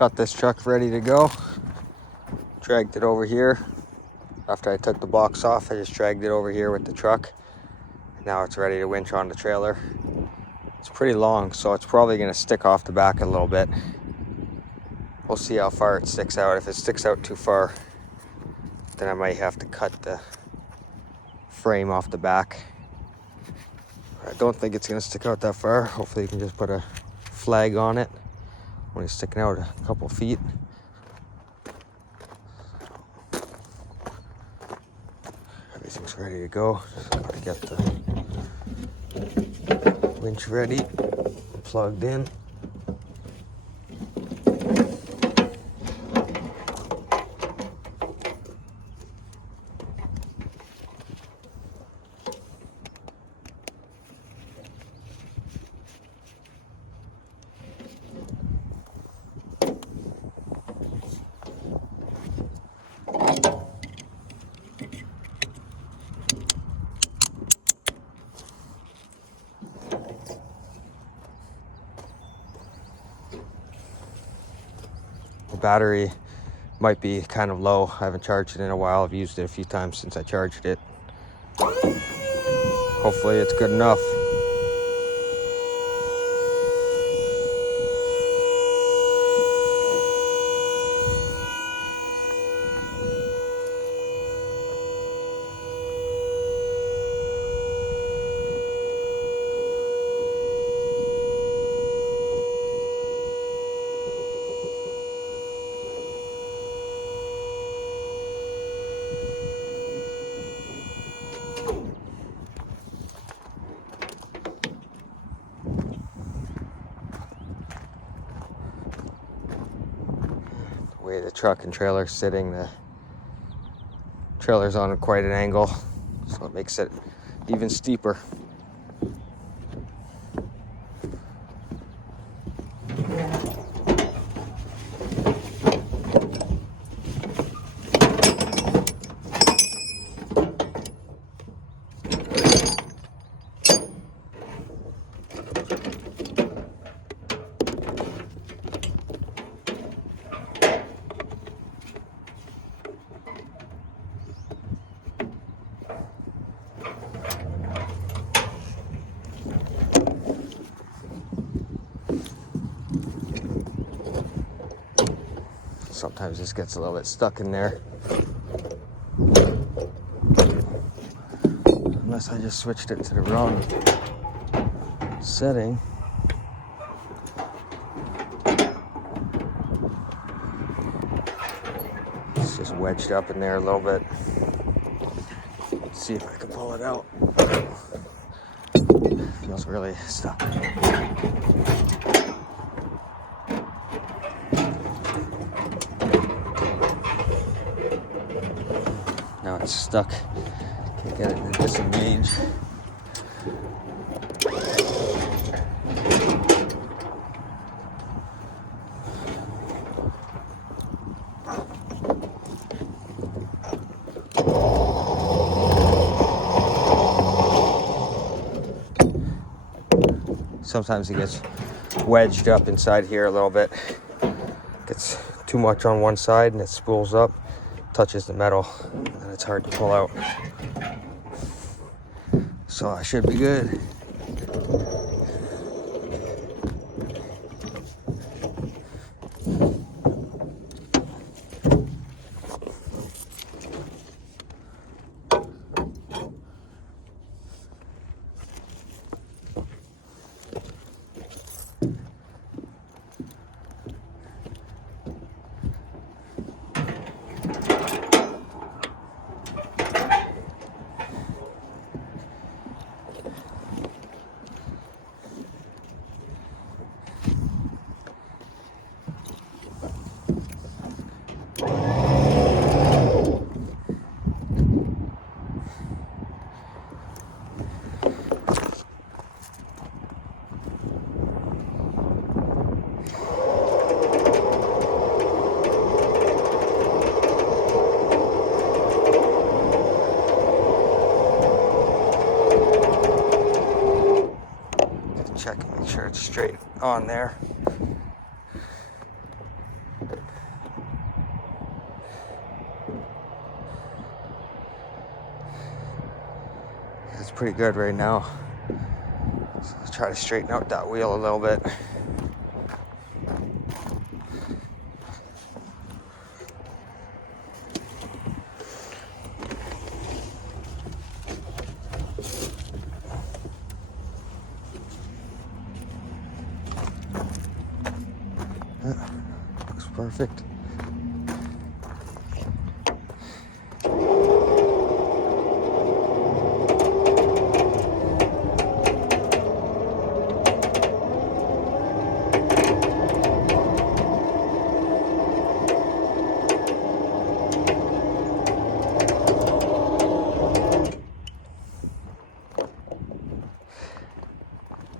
Got this truck ready to go. Dragged it over here. After I took the box off, I just dragged it over here with the truck. And now it's ready to winch on the trailer. It's pretty long, so it's probably going to stick off the back a little bit. We'll see how far it sticks out. If it sticks out too far, then I might have to cut the frame off the back. I don't think it's going to stick out that far. Hopefully you can just put a flag on it when it's sticking out a couple feet. Everything's ready to go. Just got to get the winch ready, plugged in. The battery might be kind of low. I haven't charged it in a while. I've used it a few times since I charged it. Hopefully it's good enough. The way the truck and trailer's sitting, the trailer's on quite an angle, so it makes it even steeper. Sometimes this gets a little bit stuck in there. Unless I just switched it to the wrong setting. It's just wedged up in there a little bit. Let's see if I can pull it out. Feels really stuck. Now it's stuck. Can't get it to disengage. Sometimes it gets wedged up inside here a little bit. Gets too much on one side and it spools up, touches the metal, and it's hard to pull out. So I should be good. Check and make sure it's straight on there. pretty good right now. So let's try to straighten out that wheel a little bit. Yeah, looks perfect.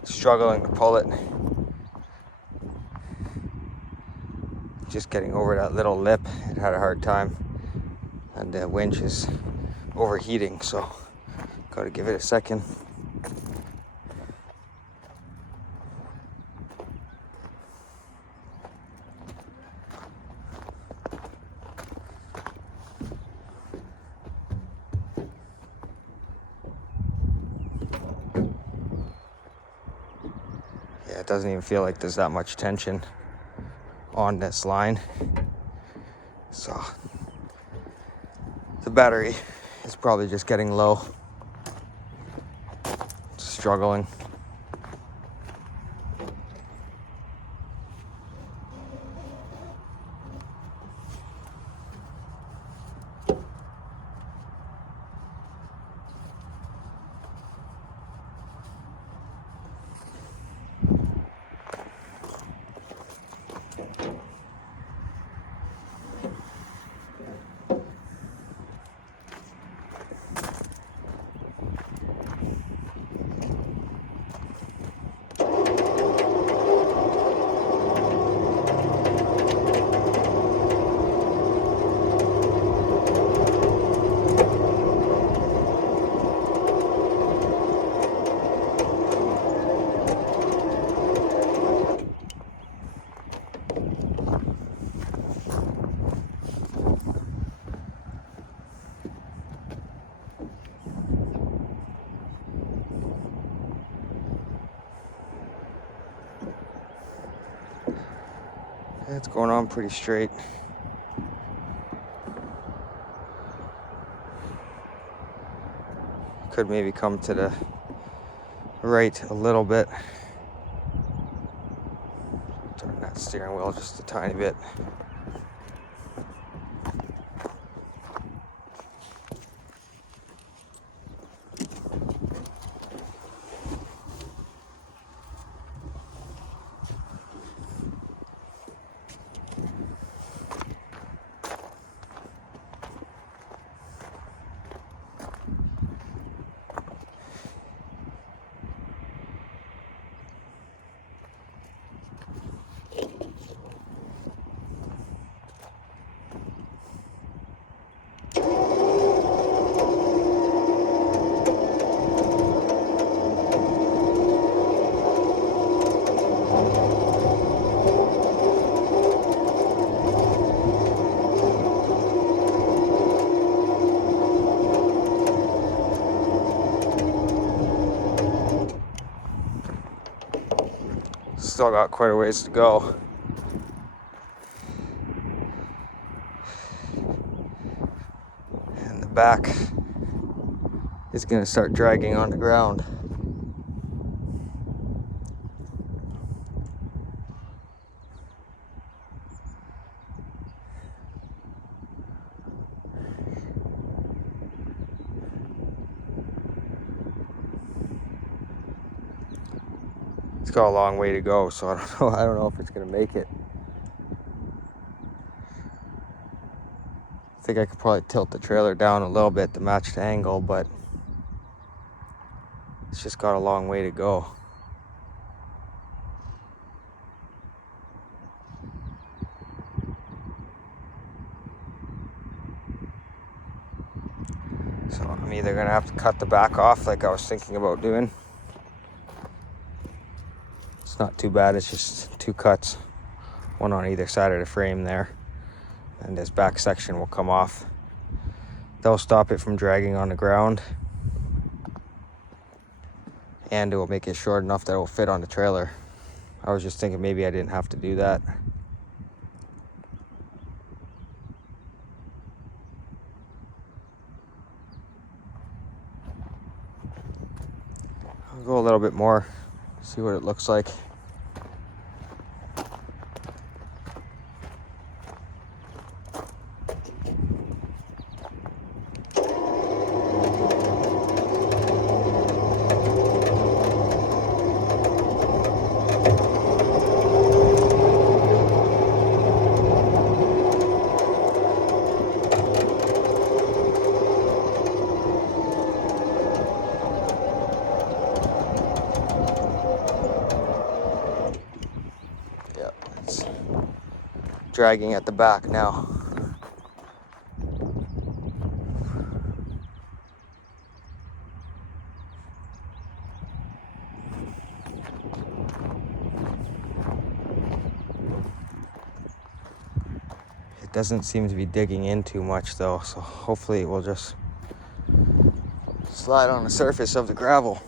Struggling to pull it. Just getting over that little lip. It had a hard time. And the winch is overheating, so gotta give it a second. Yeah, it doesn't even feel like there's that much tension on this line. So the battery is probably just getting low. Struggling. It's going on pretty straight. Could maybe come to the right a little bit. Turn that steering wheel just a tiny bit. Still got quite a ways to go. And the back is going to start dragging on the ground. It's got a long way to go, so I don't know if it's going to make it. I think I could probably tilt the trailer down a little bit to match the angle, but it's just got a long way to go. So I'm either going to have to cut the back off like I was thinking about doing. It's not too bad, it's just 2 cuts, one on either side of the frame there. And this back section will come off. That'll stop it from dragging on the ground. and it will make it short enough that it will fit on the trailer. I was just thinking maybe I didn't have to do that. I'll go a little bit more, see what it looks like. Yeah, it's dragging at the back now. It doesn't seem to be digging in too much though, so hopefully it will just slide on the surface of the gravel.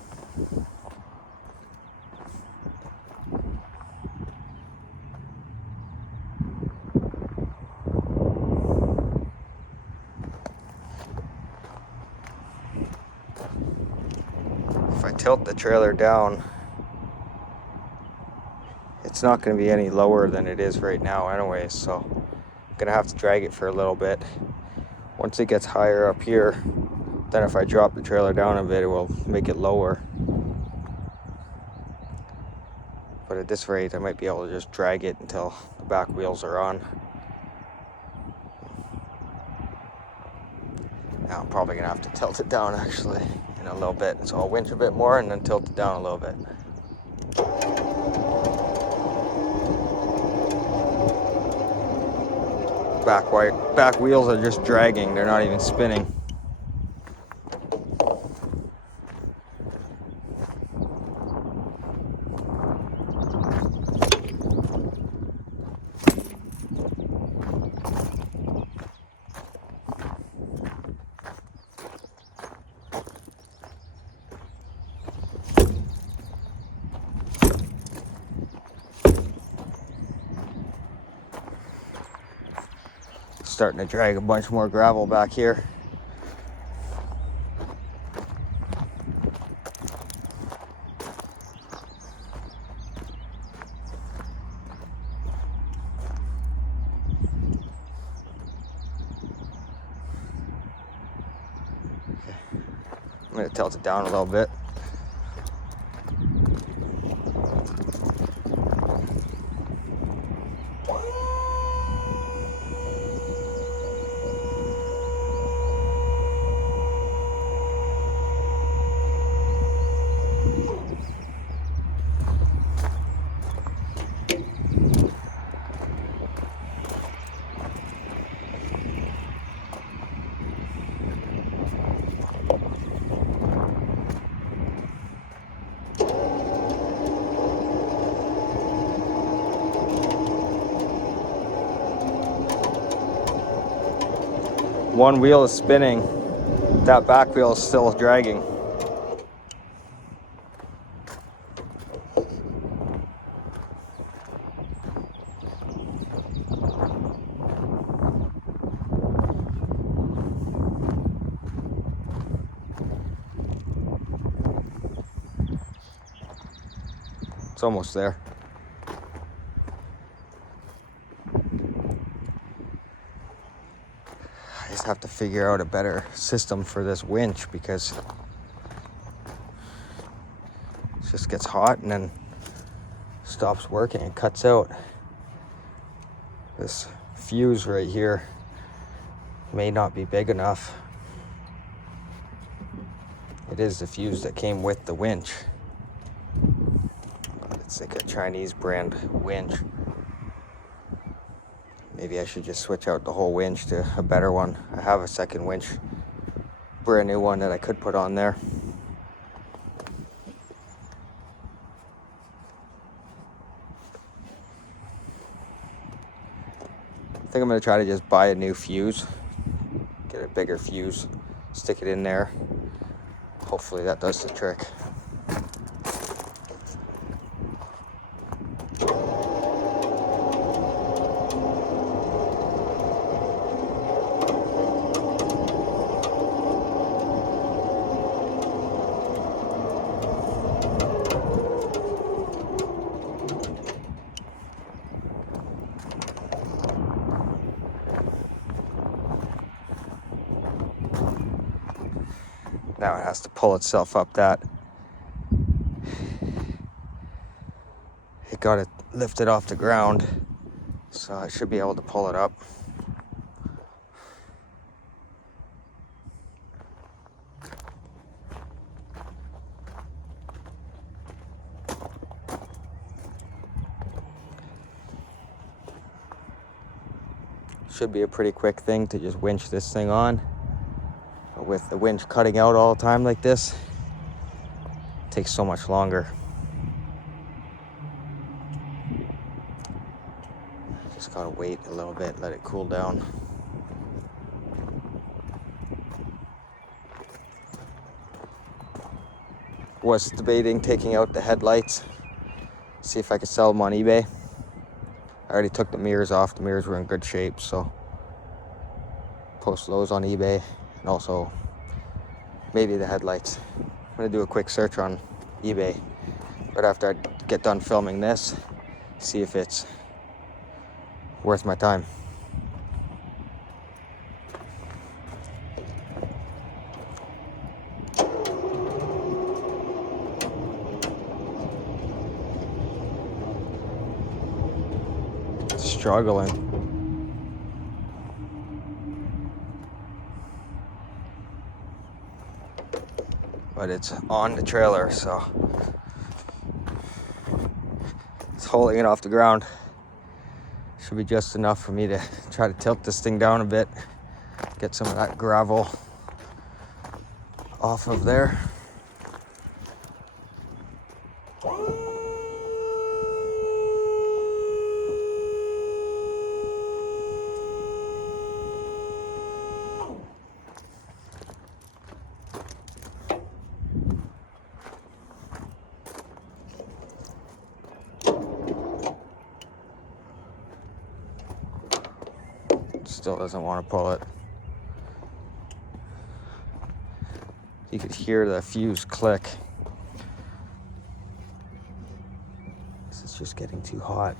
If I tilt the trailer down, it's not going to be any lower than it is right now anyways, so I'm going to have to drag it for a little bit. Once it gets higher up here, then if I drop the trailer down a bit, it will make it lower. But at this rate, I might be able to just drag it until the back wheels are on. Now I'm probably going to have to tilt it down actually in a little bit. So I'll winch a bit more and then tilt it down a little bit. Back wheels are just dragging, they're not even spinning. Starting to drag a bunch more gravel back here. Okay. I'm going to tilt it down a little bit. One wheel is spinning, that back wheel is still dragging. It's almost there. I just have to figure out a better system for this winch because it just gets hot and then stops working and cuts out. This fuse right here may not be big enough. It is the fuse that came with the winch. But it's like a Chinese brand winch. Maybe I should just switch out the whole winch to a better one. I have a second winch, brand new one that I could put on there. I think I'm going to try to just buy a new fuse, get a bigger fuse, stick it in there. Hopefully that does the trick. Now it has to pull itself up that. It got it lifted off the ground, so I should be able to pull it up. Should be a pretty quick thing to just winch this thing on. But with the winch cutting out all the time like this, it takes so much longer. Just gotta wait a little bit, let it cool down. Was debating taking out the headlights, see if I could sell them on eBay. I already took the mirrors off. The mirrors were in good shape, so post those on eBay, and also maybe the headlights. I'm gonna do a quick search on eBay, but after I get done filming this, see if it's worth my time. Struggling. But it's on the trailer, so it's holding it off the ground. Should be just enough for me to try to tilt this thing down a bit, get some of that gravel off of there. Still doesn't want to pull it. You could hear the fuse click. This is just getting too hot.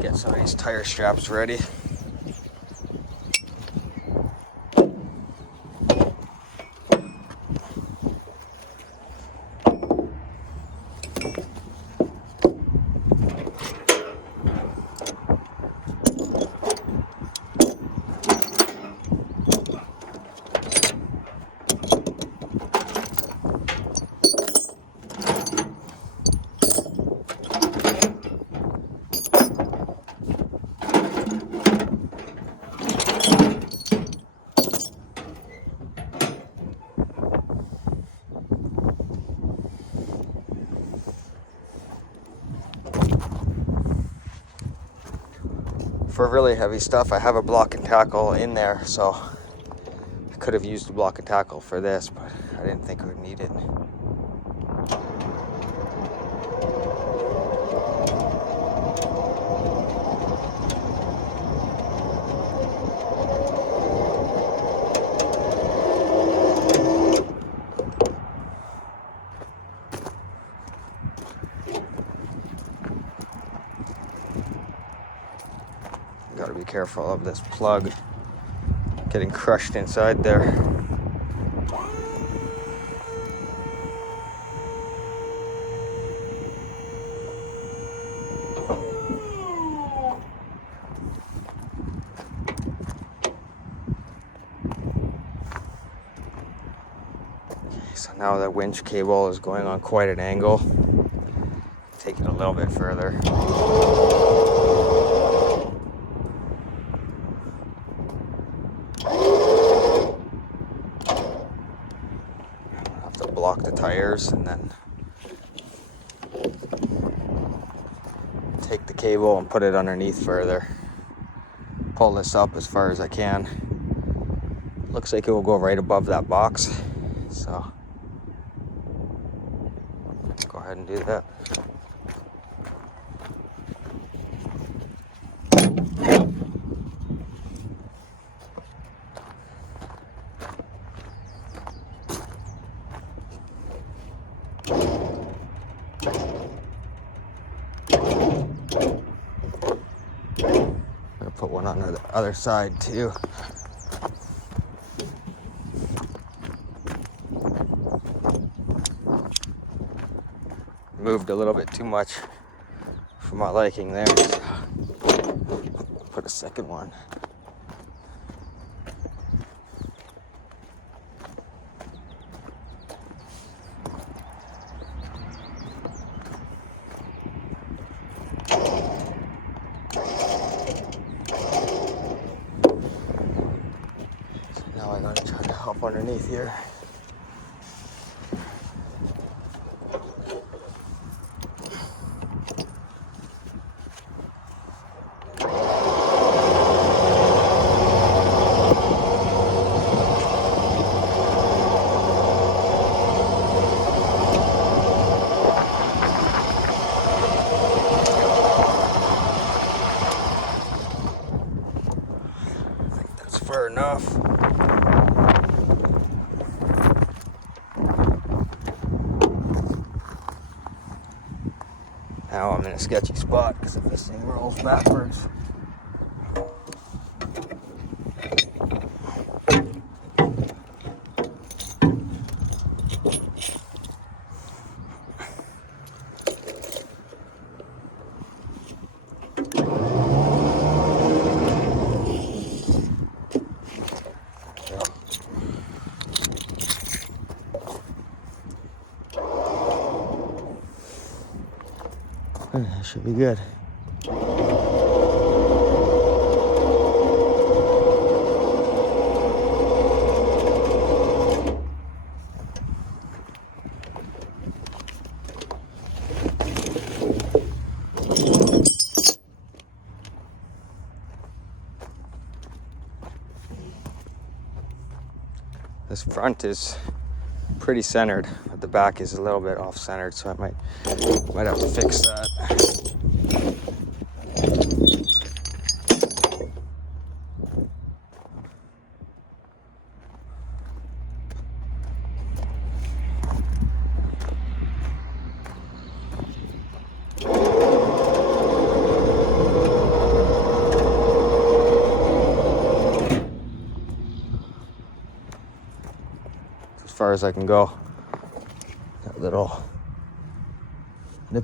Get some of these tire straps ready. For really heavy stuff, I have a block and tackle in there, so I could have used the block and tackle for this, but I didn't think I would need it. Gotta be careful of this plug getting crushed inside there. So now the winch cable is going on quite an angle. Take it a little bit further. Block the tires and then take the cable and put it underneath further. Pull this up as far as I can. Looks like it will go right above that box. So let's go ahead and do that. Put one on the other side too. Moved a little bit too much for my liking there, so put a second one. Now I gotta try to hop underneath here. I think that's far enough. Now I'm in a sketchy spot because if this thing rolls backwards. That should be good. This front is pretty centered, but the back is a little bit off centered, so I might have to fix that. As far as I can go. That little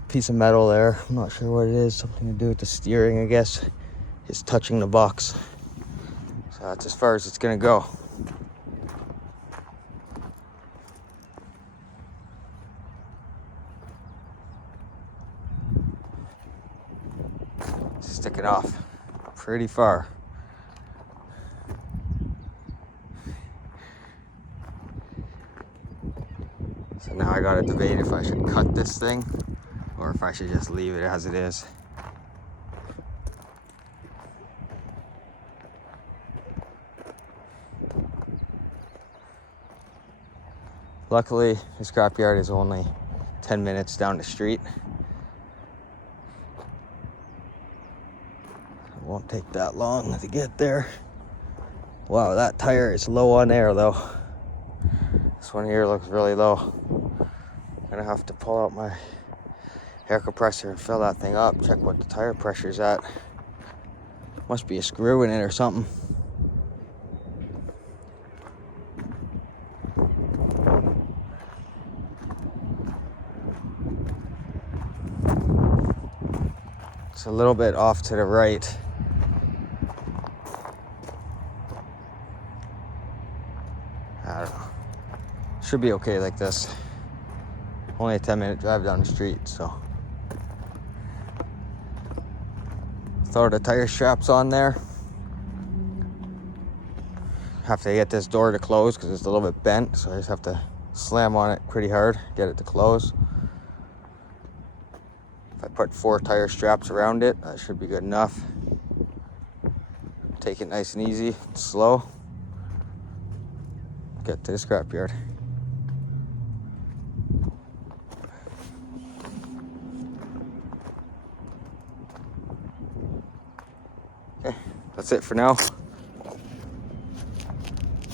piece of metal there, I'm not sure what it is, something to do with the steering, I guess, is touching the box. So that's as far as it's gonna go. Sticking off pretty far. So now I gotta debate if I should cut this thing or if I should just leave it as it is. Luckily, the scrapyard is only 10 minutes down the street. It won't take that long to get there. Wow, that tire is low on air though. This one here looks really low. I'm gonna have to pull out my air compressor and fill that thing up, check what the tire pressure's at. Must be a screw in it or something. It's a little bit off to the right. I don't know. Should be okay like this. Only a 10-minute drive down the street, so. Throw the tire straps on there. Have to get this door to close because it's a little bit bent, so I just have to slam on it pretty hard, get it to close. If I put 4 tire straps around it. That should be good enough. Take it nice and easy, slow. Get to the scrapyard. Okay, that's it for now.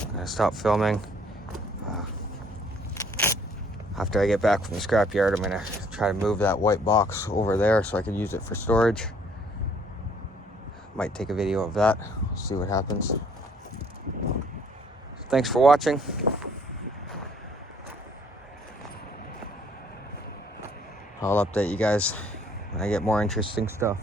I'm gonna stop filming. After I get back from the scrapyard, I'm gonna try to move that white box over there so I can use it for storage. Might take a video of that. See what happens. Thanks for watching. I'll update you guys when I get more interesting stuff.